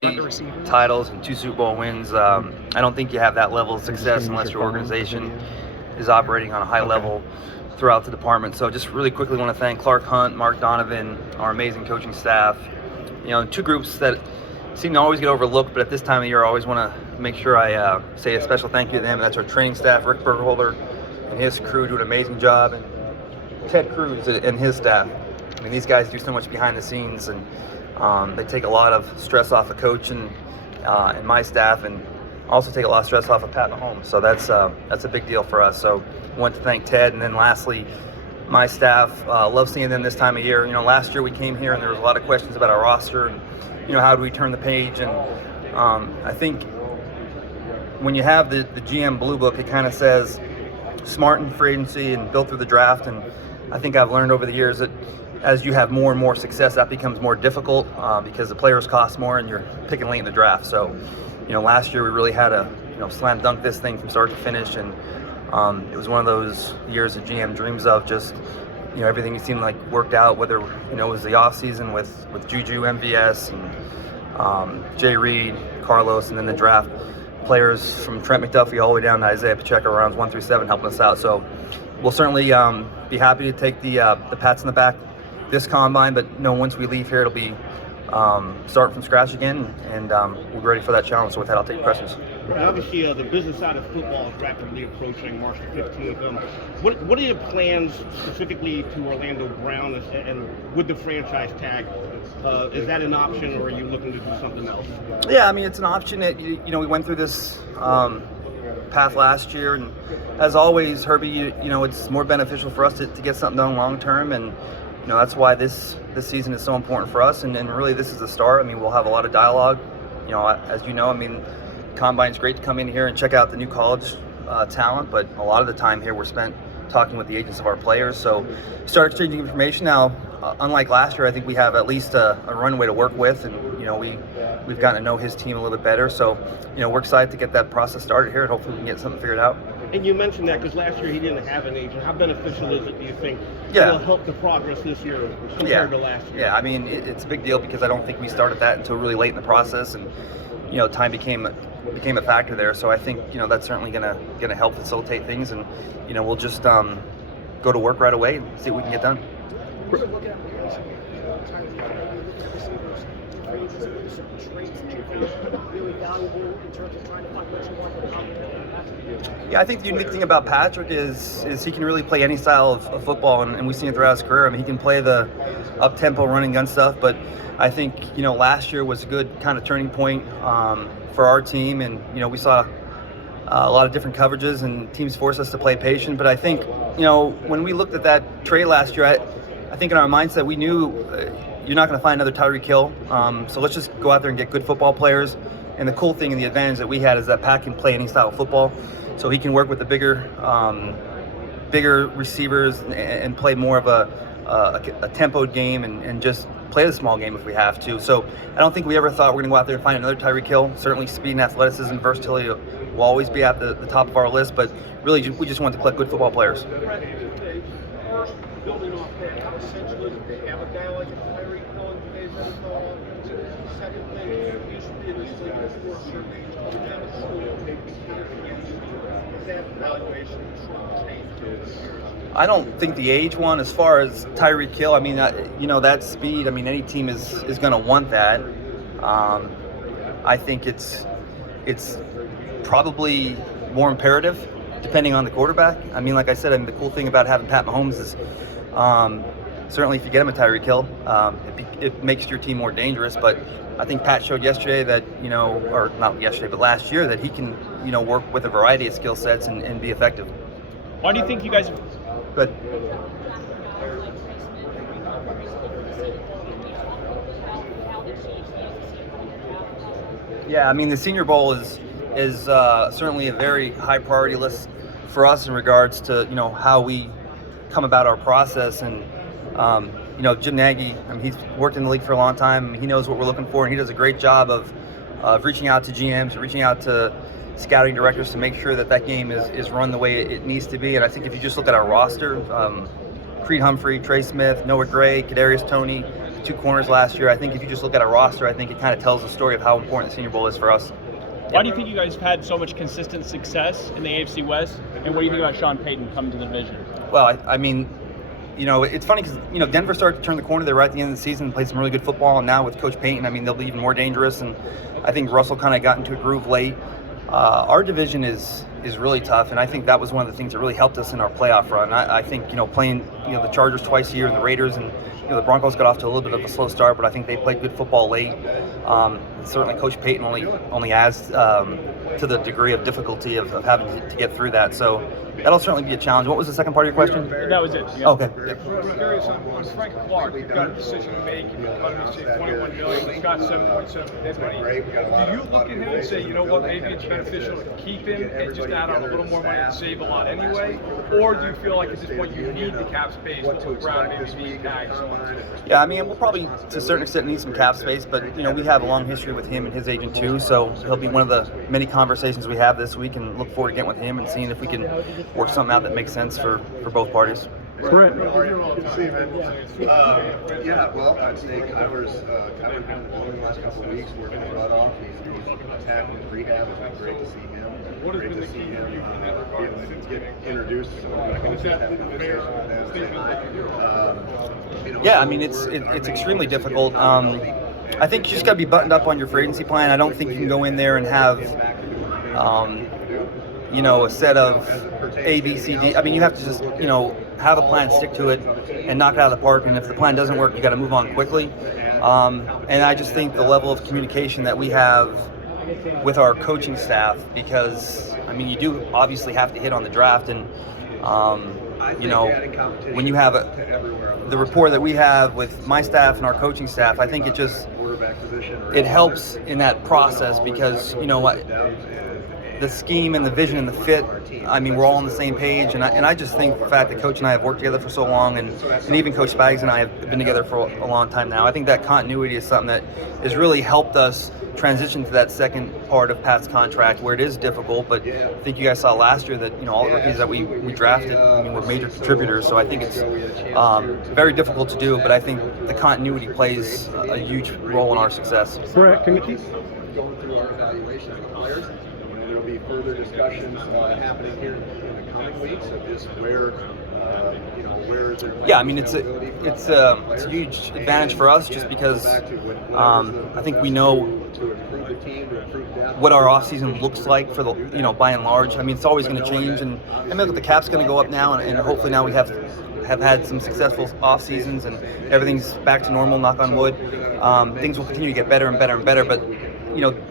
titles and 2 Super Bowl wins. I don't think you have that level of success unless your organization is operating on a high level throughout the department. So just really quickly want to thank Clark Hunt, Mark Donovan, our amazing coaching staff. You know, 2 groups that seem to always get overlooked, but at this time of year I always want to make sure I say a special thank you to them, and that's our training staff, Rick Burgholder and his crew do an amazing job, and Ted Cruz and his staff. I mean, these guys do so much behind the scenes, and they take a lot of stress off of coach and my staff, and also take a lot of stress off of Pat Mahomes. So that's a big deal for us. So I want to thank Ted, and then lastly, my staff. Love seeing them this time of year. You know, last year we came here and there was a lot of questions about our roster and, you know, how do we turn the page? And I think when you have the GM Blue Book, it kind of says smart in free agency and built through the draft. And I think I've learned over the years that as you have more and more success, that becomes more difficult because the players cost more and you're picking late in the draft. So, you know, last year we really had to, you know, slam dunk this thing from start to finish, and it was one of those years that GM dreams of. Just, you know, everything seemed like worked out, whether, you know, it was the off season with Juju, MVS, and Jay Reed, Carlos, and then the draft players from Trent McDuffie all the way down to Isaiah Pacheco, rounds 1 through 7, helping us out. So we'll certainly be happy to take the pats in the back this combine, but you know, once we leave here, it'll be start from scratch again, and we're ready for that challenge. So with that, I'll take questions. And obviously, the business side of football is rapidly approaching March the 15th. What are your plans specifically to Orlando Brown and with the franchise tag? Is that an option, or are you looking to do something else? Yeah, I mean, it's an option. You know, we went through this path last year, and as always, Herbie, you know, it's more beneficial for us to get something done long term, and you know, that's why this season is so important for us, and really this is the start. I mean, we'll have a lot of dialogue. You know, as you know, I mean, Combine's great to come in here and check out the new college talent, but a lot of the time here we're spent talking with the agents of our players. So start exchanging information now. Unlike last year, I think we have at least a runway to work with, and you know, we've gotten to know his team a little bit better. So, you know, we're excited to get that process started here, and hopefully we can get something figured out. And you mentioned that because last year he didn't have an agent. How beneficial is it, do you think, Yeah. will help the progress this year compared to last year? Yeah, I mean, it's a big deal because I don't think we started that until really late in the process, and you know, time became a factor there. So I think, you know, that's certainly gonna help facilitate things, and you know, we'll just go to work right away and see what we can get done. Yeah, I think the unique thing about Patrick is he can really play any style of football, and we've seen it throughout his career. I mean, he can play the up-tempo running gun stuff, but I think, you know, last year was a good kind of turning point for our team, and you know, we saw a lot of different coverages, and teams forced us to play patient. But I think, you know, when we looked at that trade last year, I think in our mindset we knew you're not going to find another Tyreek Hill, so let's just go out there and get good football players. And the cool thing and the advantage that we had is that Pat can play any style of football, so he can work with the bigger receivers and play more of a tempoed game and just play the small game if we have to. So I don't think we ever thought we're going to go out there and find another Tyreek Hill. Certainly speed and athleticism and versatility will always be at the top of our list, but really we just want to collect good football players. First, building off that, essentially, they have a guy like Tyreek Hill in today's NFL. Second thing, you used to be in this league before a certain age, coming out of school, is that evaluation changed? I don't think the age one, as far as Tyreek Hill, I mean, you know, that speed, I mean, any team is going to want that. I think it's probably more imperative depending on the quarterback. I mean, like I said, I mean, the cool thing about having Pat Mahomes is certainly if you get him a Tyreek Hill, it makes your team more dangerous. But I think Pat showed yesterday that, you know, or not yesterday, but last year, that he can, you know, work with a variety of skill sets and be effective. Why do you think you guys... But yeah, I mean, the Senior Bowl is certainly a very high priority list for us in regards to, you know, how we come about our process. And you know, Jim Nagy, I mean, he's worked in the league for a long time. He knows what we're looking for, and he does a great job of reaching out to GMs, reaching out to scouting directors to make sure that that game is run the way it needs to be. And I think if you just look at our roster, Creed Humphrey, Trey Smith, Noah Gray, Kadarius Toney, the 2 corners last year. I think if you just look at our roster, I think it kind of tells the story of how important the Senior Bowl is for us. Why do you think you guys have had so much consistent success in the AFC West? And what do you think about Sean Payton coming to the division? Well, I mean, it's funny because, Denver started to turn the corner. They were right at the end of the season and played some really good football. And now with Coach Payton, I mean, they'll be even more dangerous. And I think Russell kind of got into a groove late. Our division is really tough, and I think that was one of the things that really helped us in our playoff run. I think, playing, the Chargers twice a year and the Raiders, and, the Broncos got off to a little bit of a slow start, but I think they played good football late. Certainly Coach Payton only adds to the degree of difficulty of having to get through that. So that'll certainly be a challenge. What was the second part of your question? That was it. Yeah. Okay. I'm curious on Frank Clark. You've got a decision to make. You've cut him to say $21 million. He's got 7.7 dead money. Do you look at him and say, you know what, maybe it's beneficial to keep him and just add on a little more money and save a lot anyway? Or do you feel like at this point you need the cap space to move around, maybe being tagged so much? Yeah, I mean, we'll probably to a certain extent need some cap space, but we have a long history with him and his agent too, so he'll be one of the many conversations we have this week, and look forward to getting with him and seeing if we can work something out that makes sense for both parties. Brett. Yeah, well, I'd say Kyler's been in the last couple of weeks working his butt off. He's attacking his rehab. It's been great to see him. Great to see him be able to get introduced to some of the coaches, have a conversation with them. Yeah, I mean, it's extremely difficult. I think you just got to be buttoned up on your free agency plan. I don't think you can go in there and have, a set of A, B, C, D. I mean, you have to just, have a plan, stick to it, and knock it out of the park. And if the plan doesn't work, you got to move on quickly. And I just think the level of communication that we have with our coaching staff, because, I mean, you do obviously have to hit on the draft, and, when you have the rapport that we have with my staff and our coaching staff, I think it helps in that process because, the scheme and the vision and the fit, I mean, we're all on the same page, and I just think the fact that Coach and I have worked together for so long, and even Coach Spags and I have been together for a long time now, I think that continuity is something that has really helped us transition to that second part of Pat's contract where it is difficult, but I think you guys saw last year that, all the rookies that we drafted, I mean, were major contributors, so I think it's very difficult to do, but I think the continuity plays a huge role in our success. Brett, can you keep going through our evaluation of the players? There'll be further discussions happening here in the coming weeks of just where yeah, I mean, it's a huge advantage for us just because I think we know what our offseason looks like for the by and large. I mean, it's always going to change, and look, the cap's going to go up now, and hopefully now we have had some successful off seasons and everything's back to normal. Knock on wood. Things will continue to get better and better and better, but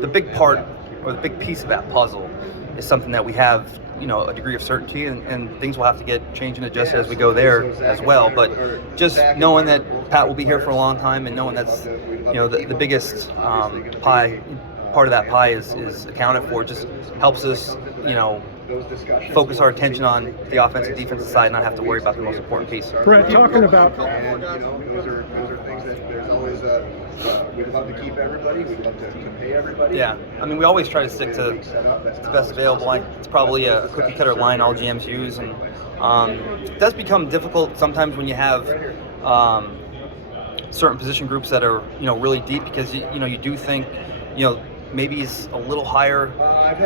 the big part or the big piece of that puzzle is something that we have, a degree of certainty, and things will have to get changed and adjusted as we go there as well. But just knowing that Pat will be here for a long time, and knowing that's, the biggest part of that pie is accounted for, just helps us, focus our attention on the offensive defensive side and not have to worry about the most important piece. Brett, talking about those are things that there's always we'd love to keep everybody, we'd love to pay everybody. Yeah, I mean, we always try to stick to the best available. It's probably a cookie cutter line all GMs use, and it does become difficult sometimes when you have certain position groups that are really deep, because you do think maybe he's a little higher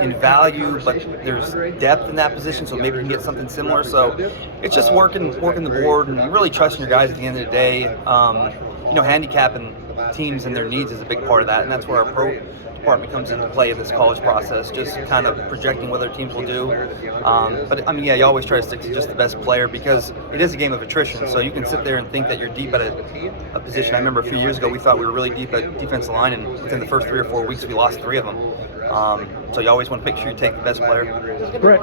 in value, but there's depth in that position, so maybe you can get something similar. So it's just working the board and really trusting your guys at the end of the day. Handicapping teams and their needs is a big part of that, and that's where our pro department comes into play in this college process, just kind of projecting what other teams will do. But I mean, yeah, you always try to stick to just the best player, because it is a game of attrition, so you can sit there and think that you're deep at a position. I remember a few years ago we thought we were really deep at defensive line, and within the first 3 or 4 weeks we lost 3 of them. So you always want to make sure you take the best player. Brett.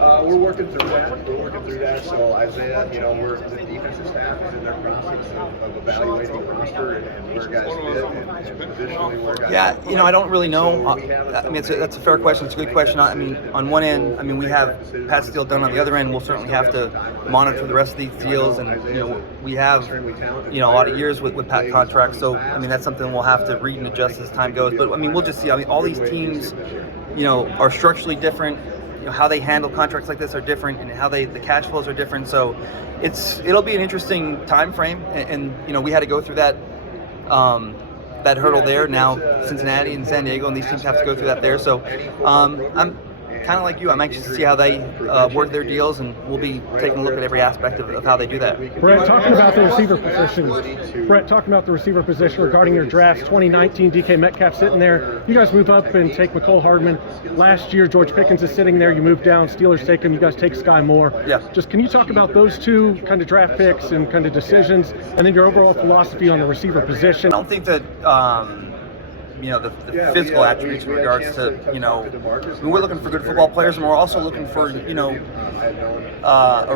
We're working through that. So Isaiah, the defensive staff is in their process of evaluating the roster and where guys fit and positionally where guys. Yeah, I don't really know. I mean, that's a fair question. It's a good question. I mean, on one end, I mean, we have Pat Steele done. On the other end, we'll certainly have to monitor the rest of these deals, and we have a lot of years with Pat contracts. So I mean, that's something we'll have to read and adjust as time goes. But I mean, we'll just see. I mean, all these teams, are structurally different. how they handle contracts like this are different, and how the cash flows are different. So it'll be an interesting time frame, and we had to go through that hurdle there. Now Cincinnati and San Diego and these teams have to go through that there. So I'm kind of like you. I'm anxious to see how they work their deals, and we'll be taking a look at every aspect of how they do that. Brett, talking about the receiver position regarding your drafts, 2019, DK Metcalf sitting there. You guys move up and take McCole Hardman. Last year, George Pickens is sitting there. You move down, Steelers take him. You guys take Sky Moore. Yeah. Just can you talk about those two kind of draft picks and kind of decisions, and then your overall philosophy on the receiver position? I don't think that the physical attributes in regards to we're looking for good football players, and we're also looking for a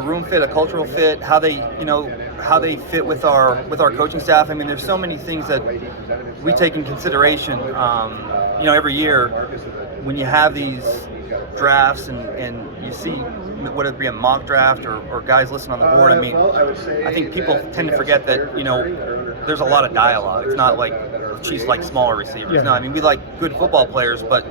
room fit, a cultural fit, how they fit with our coaching staff. I mean, there's so many things that we take in consideration. Every year when you have these drafts and you see whether it be a mock draft or guys listed on the board. I mean, I think people tend to forget that there's a lot of dialogue. It's not like Chiefs like smaller receivers. Yeah. No, I mean, we like good football players, but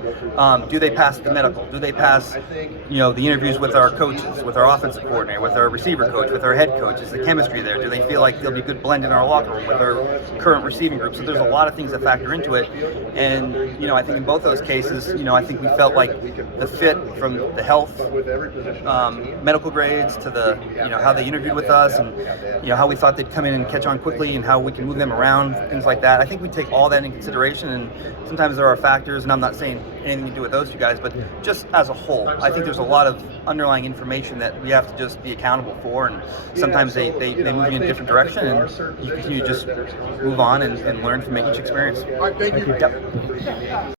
do they pass the medical? Do they pass the interviews with our coaches, with our offensive coordinator, with our receiver coach, with our head coach? Is the chemistry there? Do they feel like they'll be a good blend in our locker room with our current receiving group? So there's a lot of things that factor into it, and I think in both those cases, I think we felt like the fit from the health, medical grades to the how they interviewed with us, and how we thought they'd come in and catch on quickly, and how we can move them around, things like that. I think we take all that in consideration, and sometimes there are factors, and I'm not saying anything to do with those two guys, but just as a whole, I think there's a lot of underlying information that we have to just be accountable for, and sometimes they move you in a different direction, and you continue to just move on and learn from each experience. Thank you. Yep.